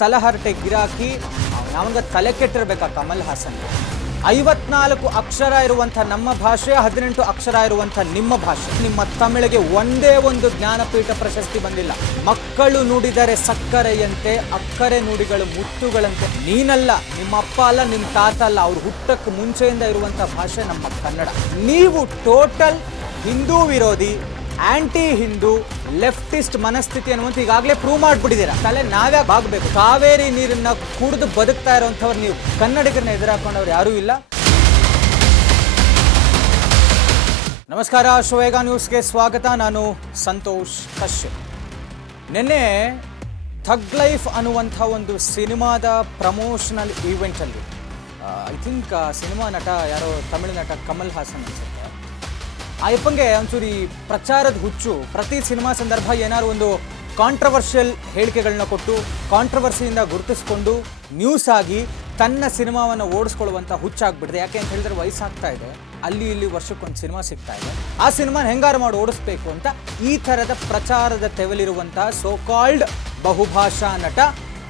ತಲಹರಟೆ ಗಿರಾಕಿ ಅವನಿಗೆ ತಲೆ ಕೆಟ್ಟಿರಬೇಕಾ ಕಮಲ್ ಹಾಸನ್? ಐವತ್ನಾಲ್ಕು ಅಕ್ಷರ ಇರುವಂಥ ನಮ್ಮ ಭಾಷೆ, ಹದಿನೆಂಟು ಅಕ್ಷರ ಇರುವಂಥ ನಿಮ್ಮ ಭಾಷೆ. ನಿಮ್ಮ ತಮಿಳಿಗೆ ಒಂದೇ ಒಂದು ಜ್ಞಾನಪೀಠ ಪ್ರಶಸ್ತಿ ಬಂದಿಲ್ಲ. ಮಕ್ಕಳು ನುಡಿದರೆ ಸಕ್ಕರೆಯಂತೆ, ಅಕ್ಕರೆ ನುಡಿಗಳು ಮುತ್ತುಗಳಂತೆ. ನೀನಲ್ಲ, ನಿಮ್ಮ ಅಪ್ಪ ಅಲ್ಲ, ನಿಮ್ಮ ತಾತ ಅಲ್ಲ, ಅವ್ರು ಹುಟ್ಟಕ್ಕೆ ಮುಂಚೆಯಿಂದ ಇರುವಂಥ ಭಾಷೆ ನಮ್ಮ ಕನ್ನಡ. ನೀವು ಟೋಟಲ್ ಹಿಂದೂ ವಿರೋಧಿ ಆಂಟಿ ಹಿಂದೂ ಲೆಫ್ಟಿಸ್ಟ್ ಮನಸ್ಥಿತಿ ಅನ್ನುವಂತ ಈಗಾಗಲೇ ಪ್ರೂವ್ ಮಾಡ್ಬಿಟ್ಟಿದ್ದೀರಾ? ತಲೆ ನಾವ್ಯಾ ಆಗಬೇಕು ಕಾವೇರಿ ನೀರನ್ನ ಕುಡಿದು ಬದುಕ್ತಾ ಇರೋಂಥವ್ರು ನೀವು. ಕನ್ನಡಿಗರನ್ನ ಎದುರಾಕೊಂಡವ್ರು ಯಾರೂ ಇಲ್ಲ. ನಮಸ್ಕಾರ ಶೋವೇಗ ನ್ಯೂಸ್ಗೆ ಸ್ವಾಗತ. ನಾನು ಸಂತೋಷ್ ಕಶ್ಯಪ್. ನಿನ್ನೆ ಥಗ್ ಲೈಫ್ ಅನ್ನುವಂಥ ಒಂದು ಸಿನಿಮಾದ ಪ್ರಮೋಷನಲ್ ಈವೆಂಟಲ್ಲಿ ಐ ಥಿಂಕ್ ಸಿನಿಮಾ ನಟ ಯಾರೋ ತಮಿಳು ನಟ ಕಮಲ್ ಹಾಸನ್ ಅನ್ಸುತ್ತೆ ಆ ಯಪ್ಪಂಗೆ ಒಂಚೂರು ಈ ಪ್ರಚಾರದ ಹುಚ್ಚು. ಪ್ರತಿ ಸಿನಿಮಾ ಸಂದರ್ಭ ಏನಾದ್ರು ಒಂದು ಕಾಂಟ್ರವರ್ಷಿಯಲ್ ಹೇಳಿಕೆಗಳನ್ನ ಕೊಟ್ಟು ಕಾಂಟ್ರವರ್ಸಿಯಿಂದ ಗುರುತಿಸ್ಕೊಂಡು ನ್ಯೂಸ್ ಆಗಿ ತನ್ನ ಸಿನಿಮಾವನ್ನು ಓಡಿಸ್ಕೊಳ್ಳುವಂಥ ಹುಚ್ಚಾಗ್ಬಿಟ್ಟಿದೆ ಯಾಕೆ ಅಂತ ಹೇಳಿದ್ರೆ ವಯಸ್ಸಾಗ್ತಾ ಇದೆ. ಅಲ್ಲಿ ಇಲ್ಲಿ ವರ್ಷಕ್ಕೊಂದು ಸಿನಿಮಾ ಸಿಗ್ತಾ ಇದೆ. ಆ ಸಿನಿಮಾನ ಹೆಂಗಾರು ಮಾಡಿ ಓಡಿಸ್ಬೇಕು ಅಂತ ಈ ಥರದ ಪ್ರಚಾರದ ತೆವಲಿರುವಂತಹ ಸೋ ಕಾಲ್ಡ್ ಬಹುಭಾಷಾ ನಟ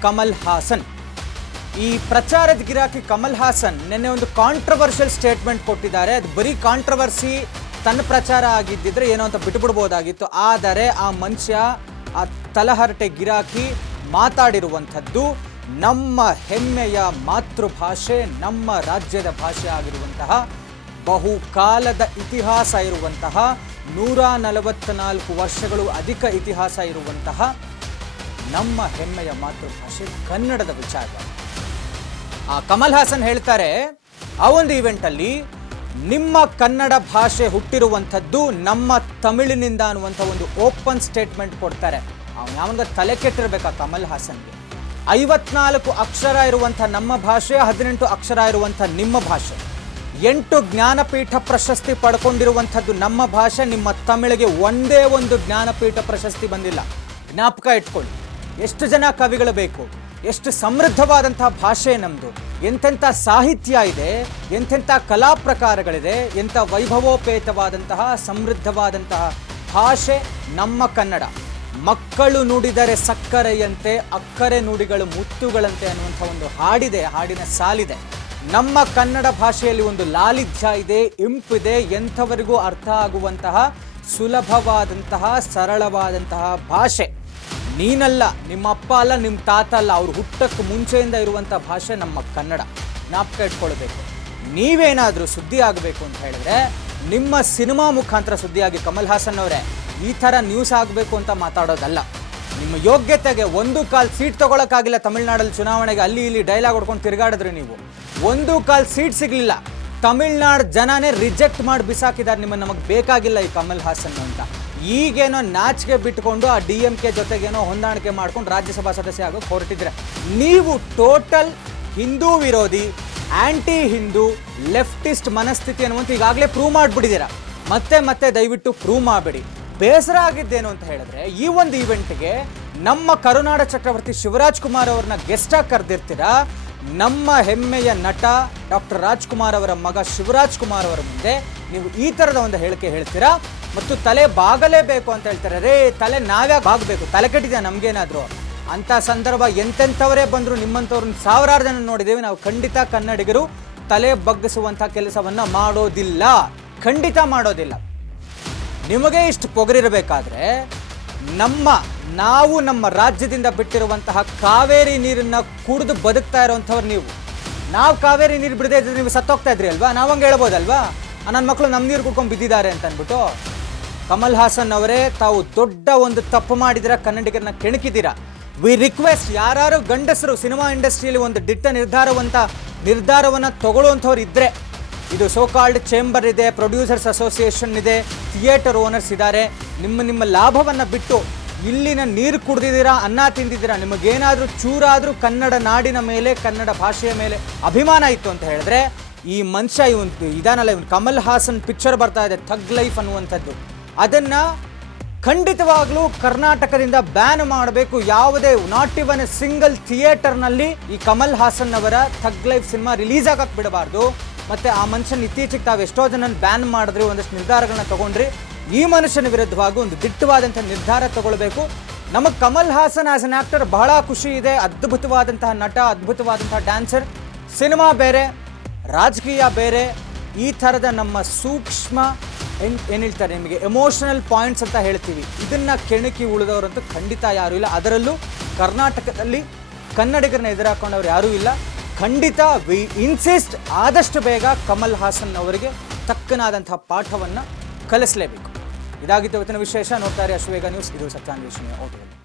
ಕಮಲ್ ಹಾಸನ್. ಈ ಪ್ರಚಾರದ ಗಿರಾಕಿ ಕಮಲ್ ಹಾಸನ್ ನಿನ್ನೆ ಒಂದು ಕಾಂಟ್ರವರ್ಷಿಯಲ್ ಸ್ಟೇಟ್ಮೆಂಟ್ ಕೊಟ್ಟಿದ್ದಾರೆ. ಅದು ಬರೀ ಕಾಂಟ್ರವರ್ಸಿ ತನ್ನ ಪ್ರಚಾರ ಆಗಿದ್ದಿದ್ರೆ ಏನೋ ಅಂತ ಬಿಟ್ಬಿಡ್ಬೋದಾಗಿತ್ತು. ಆದರೆ ಆ ಮನುಷ್ಯ, ಆ ತಲಹರಟೆ ಗಿರಾಕಿ ಮಾತಾಡಿರುವಂಥದ್ದು ನಮ್ಮ ಹೆಮ್ಮೆಯ ಮಾತೃಭಾಷೆ, ನಮ್ಮ ರಾಜ್ಯದ ಭಾಷೆ ಆಗಿರುವಂತಹ ಬಹುಕಾಲದ ಇತಿಹಾಸ ಇರುವಂತಹ ನೂರ ನಲವತ್ನಾಲ್ಕು ವರ್ಷಗಳು ಅಧಿಕ ಇತಿಹಾಸ ಇರುವಂತಹ ನಮ್ಮ ಹೆಮ್ಮೆಯ ಮಾತೃಭಾಷೆ ಕನ್ನಡದ ವಿಚಾರ. ಆ ಕಮಲ್ ಹಾಸನ್ ಹೇಳ್ತಾರೆ, ಆ ಒಂದು ಇವೆಂಟಲ್ಲಿ ನಿಮ್ಮ ಕನ್ನಡ ಭಾಷೆ ಹುಟ್ಟಿರುವಂಥದ್ದು ನಮ್ಮ ತಮಿಳಿನಿಂದ ಅನ್ನುವಂಥ ಒಂದು ಓಪನ್ ಸ್ಟೇಟ್ಮೆಂಟ್ ಕೊಡ್ತಾರೆ. ಅವ್ನು ಯಾವಾಗ ತಲೆ ಕೆಟ್ಟಿರ್ಬೇಕಾ ಕಮಲ್ ಹಾಸನ್ಗೆ? ಐವತ್ನಾಲ್ಕು ಅಕ್ಷರ ಇರುವಂಥ ನಮ್ಮ ಭಾಷೆ, ಹದಿನೆಂಟು ಅಕ್ಷರ ಇರುವಂಥ ನಿಮ್ಮ ಭಾಷೆ. ಎಂಟು ಜ್ಞಾನಪೀಠ ಪ್ರಶಸ್ತಿ ಪಡ್ಕೊಂಡಿರುವಂಥದ್ದು ನಮ್ಮ ಭಾಷೆ, ನಿಮ್ಮ ತಮಿಳಿಗೆ ಒಂದೇ ಒಂದು ಜ್ಞಾನಪೀಠ ಪ್ರಶಸ್ತಿ ಬಂದಿಲ್ಲ. ಜ್ಞಾಪಕ ಇಟ್ಕೊಳ್ಳಿ. ಎಷ್ಟು ಜನ ಕವಿಗಳು ಬೇಕು? ಎಷ್ಟು ಸಮೃದ್ಧವಾದಂತಹ ಭಾಷೆ ನಮ್ಮದು ಎಂತೆಂಥ ಸಾಹಿತ್ಯ ಇದೆ ಎಂಥೆಂಥ ಕಲಾ ಪ್ರಕಾರಗಳಿದೆ, ಎಂಥ ವೈಭವೋಪೇತವಾದಂತಹ, ಸಮೃದ್ಧವಾದಂತಹ ಭಾಷೆ ನಮ್ಮ ಕನ್ನಡ. ಮಕ್ಕಳು ನುಡಿದರೆ ಸಕ್ಕರೆಯಂತೆ, ಅಕ್ಕರೆ ನುಡಿಗಳು ಮುತ್ತುಗಳಂತೆ ಅನ್ನುವಂಥ ಒಂದು ಹಾಡಿದೆ, ಹಾಡಿನ ಸಾಲಿದೆ. ನಮ್ಮ ಕನ್ನಡ ಭಾಷೆಯಲ್ಲಿ ಒಂದು ಲಾಲಿಧ್ಯ ಇದೆ ಇಂಪಿದೆ ಎಂಥವರಿಗೂ ಅರ್ಥ ಆಗುವಂತಹ ಸುಲಭವಾದಂತಹ, ಸರಳವಾದಂತಹ ಭಾಷೆ. ನೀನಲ್ಲ ನಿಮ್ಮ ಅಪ್ಪ ಅಲ್ಲ ನಿಮ್ಮ ತಾತ ಅಲ್ಲ, ಅವ್ರು ಹುಟ್ಟಕ್ಕೆ ಮುಂಚೆಯಿಂದ ಇರುವಂಥ ಭಾಷೆ ನಮ್ಮ ಕನ್ನಡ. ಜ್ಞಾಪಕ ಇಟ್ಕೊಳ್ಬೇಕು. ನೀವೇನಾದರೂ ಸುದ್ದಿ ಆಗಬೇಕು ಅಂತ ಹೇಳಿದ್ರೆ, ನಿಮ್ಮ ಸಿನಿಮಾ ಮುಖಾಂತರ ಸುದ್ದಿಯಾಗಿ ಕಮಲ್ ಹಾಸನ್ ಅವರೇ ಈ ಥರ ನ್ಯೂಸ್ ಆಗಬೇಕು ಅಂತ ಮಾತಾಡೋದಲ್ಲ. ನಿಮ್ಮ ಯೋಗ್ಯತೆಗೆ ಒಂದು ಕಾಲ್ ಸೀಟ್ ತೊಗೊಳಕ್ಕಾಗಿಲ್ಲ ತಮಿಳ್ನಾಡಲ್ಲಿ ಚುನಾವಣೆಗೆ, ಅಲ್ಲಿ ಇಲ್ಲಿ ಡೈಲಾಗ್ ಹೊಡ್ಕೊಂಡು ತಿರುಗಾಡಿದ್ರಿ ನೀವು. ಒಂದು ಕಾಲ್ ಸೀಟ್ ಸಿಗಲಿಲ್ಲ. ತಮಿಳ್ನಾಡು ಜನನೇ ರಿಜೆಕ್ಟ್ ಮಾಡಿ ಬಿಸಾಕಿದ್ದಾರೆ ನಿಮ್ಮನ್ನು ನಮಗೆ ಬೇಕಾಗಿಲ್ಲ ಈ ಕಮಲ್ ಹಾಸನ್ ಅಂತ. ಈಗೇನೋ ನಾಚಿಕೆ ಬಿಟ್ಕೊಂಡು ಆ ಡಿ ಎಂ ಕೆ ಜೊತೆಗೇನೋ ಹೊಂದಾಣಿಕೆ ಮಾಡ್ಕೊಂಡು ರಾಜ್ಯಸಭಾ ಸದಸ್ಯ ಆಗೋಕೆ ಹೊರಟಿದ್ರೆ ನೀವು ಟೋಟಲ್ ಹಿಂದೂ ವಿರೋಧಿ ಆ್ಯಂಟಿ ಹಿಂದೂ ಲೆಫ್ಟಿಸ್ಟ್ ಮನಸ್ಥಿತಿ ಅನ್ನುವಂತ ಈಗಾಗಲೇ ಪ್ರೂವ್ ಮಾಡಿಬಿಟ್ಟಿದ್ದೀರಾ. ಮತ್ತೆ ಮತ್ತೆ ದಯವಿಟ್ಟು ಪ್ರೂವ್ ಮಾಡಬೇಡಿ. ಬೇಸರ ಆಗಿದ್ದೇನು ಅಂತ ಹೇಳಿದ್ರೆ ಈ ಒಂದು ಈವೆಂಟ್ಗೆ ನಮ್ಮ ಕರುನಾಡ ಚಕ್ರವರ್ತಿ ಶಿವರಾಜ್ ಕುಮಾರ್ ಅವ್ರನ್ನ ಗೆಸ್ಟಾಗಿ ಕರೆದಿರ್ತೀರಾ? ನಮ್ಮ ಹೆಮ್ಮೆಯ ನಟ ಡಾಕ್ಟರ್ ರಾಜ್ಕುಮಾರ್ ಅವರ ಮಗ ಶಿವರಾಜ್ ಕುಮಾರ್ ಅವರ ಮುಂದೆ ನೀವು ಈ ಥರದ ಒಂದು ಹೇಳಿಕೆ ಹೇಳ್ತೀರಾ? ಮತ್ತು ತಲೆ ಬಾಗಲೇಬೇಕು ಅಂತ ಹೇಳ್ತಾರೆ. ರೇ ತಲೆ ನಾವ್ಯಾಕೆ ಬಾಗಬೇಕು? ತಲೆ ಕೆಟ್ಟಿದೆ ನಮಗೇನಾದರೂ? ಅಂಥ ಸಂದರ್ಭ ಎಂತೆಂಥವರೇ ಬಂದರೂ ನಿಮ್ಮಂಥವ್ರನ್ನ ಸಾವಿರಾರು ಜನ ನೋಡಿದ್ದೇವೆ. ನಾವು ಖಂಡಿತ ಕನ್ನಡಿಗರು ತಲೆ ಬಗ್ಗಿಸುವಂಥ ಕೆಲಸವನ್ನು ಮಾಡೋದಿಲ್ಲ. ಖಂಡಿತ ಮಾಡೋದಿಲ್ಲ. ನಿಮಗೆ ಇಷ್ಟು ಪೊಗರಿರಬೇಕಾದ್ರೆ ನಮ್ಮ, ನಾವು ನಮ್ಮ ರಾಜ್ಯದಿಂದ ಬಿಟ್ಟಿರುವಂತಹ ಕಾವೇರಿ ನೀರನ್ನ ಕುಡಿದು ಬದುಕ್ತಾ ಇರೋವಂಥವ್ರು ನೀವು. ನಾವು ಕಾವೇರಿ ನೀರು ಬಿಡದೆ ಇದ್ರೆ ನೀವು ಸತ್ತೋಗ್ತಾ ಇದ್ರಿ ಅಲ್ವಾ? ನಾವು ಹಂಗೆ ಹೇಳ್ಬೋದಲ್ವಾ? ನನ್ನ ಮಕ್ಕಳು ನಮ್ಮ ನೀರು ಕುಡ್ಕೊಂಡು ಬಿದ್ದಿದ್ದಾರೆ ಅಂತ ಅಂದ್ಬಿಟ್ಟು ಕಮಲ್ ಹಾಸನ್ ಅವರೇ, ತಾವು ದೊಡ್ಡ ಒಂದು ತಪ್ಪು ಮಾಡಿದಿರ ಕನ್ನಡಿಗರನ್ನ ಕೆಣಕಿದ್ದೀರಾ? ವಿ ರಿಕ್ವೆಸ್ಟ್ ಯಾರು ಗಂಡಸರು ಸಿನಿಮಾ ಇಂಡಸ್ಟ್ರಿಯಲ್ಲಿ ಒಂದು ದಿಟ್ಟ ನಿರ್ಧಾರವಂತ ನಿರ್ಧಾರವನ್ನು ತಗೊಳ್ಳುವಂಥವ್ರು ಇದ್ದರೆ ಇದು ಸೋಕಾಲ್ಡ್ ಚೇಂಬರ್ ಇದೆ ಪ್ರೊಡ್ಯೂಸರ್ಸ್ ಅಸೋಸಿಯೇಷನ್ ಇದೆ ಥಿಯೇಟರ್ ಓನರ್ಸ್ ಇದ್ದಾರೆ, ನಿಮ್ಮ ನಿಮ್ಮ ಲಾಭವನ್ನು ಬಿಟ್ಟು ಇಲ್ಲಿನ ನೀರು ಕುಡ್ದಿದ್ದೀರಾ, ಅನ್ನ ತಿಂದಿದ್ದೀರಾ, ನಿಮಗೇನಾದರೂ ಚೂರಾದರೂ ಕನ್ನಡ ನಾಡಿನ ಮೇಲೆ, ಕನ್ನಡ ಭಾಷೆಯ ಮೇಲೆ ಅಭಿಮಾನ ಇತ್ತು ಅಂತ ಹೇಳಿದ್ರೆ, ಈ ಮನುಷ್ಯ ಇವನ್, ಇದಾನಲ್ಲ ಇವನು, ಕಮಲ್ ಹಾಸನ್ ಪಿಕ್ಚರ್ ಬರ್ತಾ ಇದೆ ಥಗ್ ಲೈಫ್ ಅನ್ನುವಂಥದ್ದು. ಅದನ್ನ ಖಂಡಿತವಾಗ್ಲೂ ಕರ್ನಾಟಕದಿಂದ ಬ್ಯಾನ್ ಮಾಡಬೇಕು. ಯಾವುದೇ ನಾಟ್ ಇವನ್ ಸಿಂಗಲ್ ಥಿಯೇಟರ್ನಲ್ಲಿ ಈ ಕಮಲ್ ಹಾಸನ್ ಅವರ ಥಗ್ ಲೈಫ್ ಸಿನಿಮಾ ರಿಲೀಸ್ ಆಗಕ್ಕೆ ಬಿಡಬಾರ್ದು. ಮತ್ತು ಆ ಮನುಷ್ಯನ ಇತ್ತೀಚೆಗೆ ತಾವು ಎಷ್ಟೋ ಜನ ಬ್ಯಾನ್ ಮಾಡಿದ್ರಿ, ಒಂದಷ್ಟು ನಿರ್ಧಾರಗಳನ್ನ ತಗೊಂಡ್ರಿ. ಈ ಮನುಷ್ಯನ ವಿರುದ್ಧವಾಗಿ ಒಂದು ದಿಟ್ಟವಾದಂಥ ನಿರ್ಧಾರ ತಗೊಳ್ಬೇಕು. ನಮಗೆ Kamal Haasan as an actor ಬಹಳ ಖುಷಿ ಇದೆ. ಅದ್ಭುತವಾದಂತಹ ನಟ, ಅದ್ಭುತವಾದಂತಹ ಡ್ಯಾನ್ಸರ್ ಸಿನಿಮಾ ಬೇರೆ, ರಾಜಕೀಯ ಬೇರೆ, ಈ ಥರದ ನಮ್ಮ ಸೂಕ್ಷ್ಮ ಏನ್ ಏನು ಹೇಳ್ತಾರೆ ನಿಮಗೆ? ಎಮೋಷನಲ್ ಪಾಯಿಂಟ್ಸ್ ಅಂತ ಹೇಳ್ತೀವಿ. ಇದನ್ನು ಕೆಣಕಿ ಉಳಿದವರಂತೂ ಖಂಡಿತ ಯಾರೂ ಇಲ್ಲ. ಅದರಲ್ಲೂ ಕರ್ನಾಟಕದಲ್ಲಿ ಕನ್ನಡಿಗರನ್ನ ಎದುರಾಕೊಂಡವ್ರು ಯಾರೂ ಇಲ್ಲ. ಖಂಡಿತ ವಿ ಇನ್ಸಿಸ್ಟ್ ಆದಷ್ಟು ಬೇಗ ಕಮಲ್ ಹಾಸನ್ ಅವರಿಗೆ ತಕ್ಕನಾದಂಥ ಪಾಠವನ್ನು ಕಲಿಸಲೇಬೇಕು. ಇದಾಗಿತ್ತು ಇವತ್ತಿನ ವಿಶೇಷ. ನೋಡ್ತಾರೆ ಅಶ್ವೇಗ ನ್ಯೂಸ್. ಇದು ಸತ್ಯಾನ್ವೇಷಣೆಯ ಓಟದಲ್ಲಿ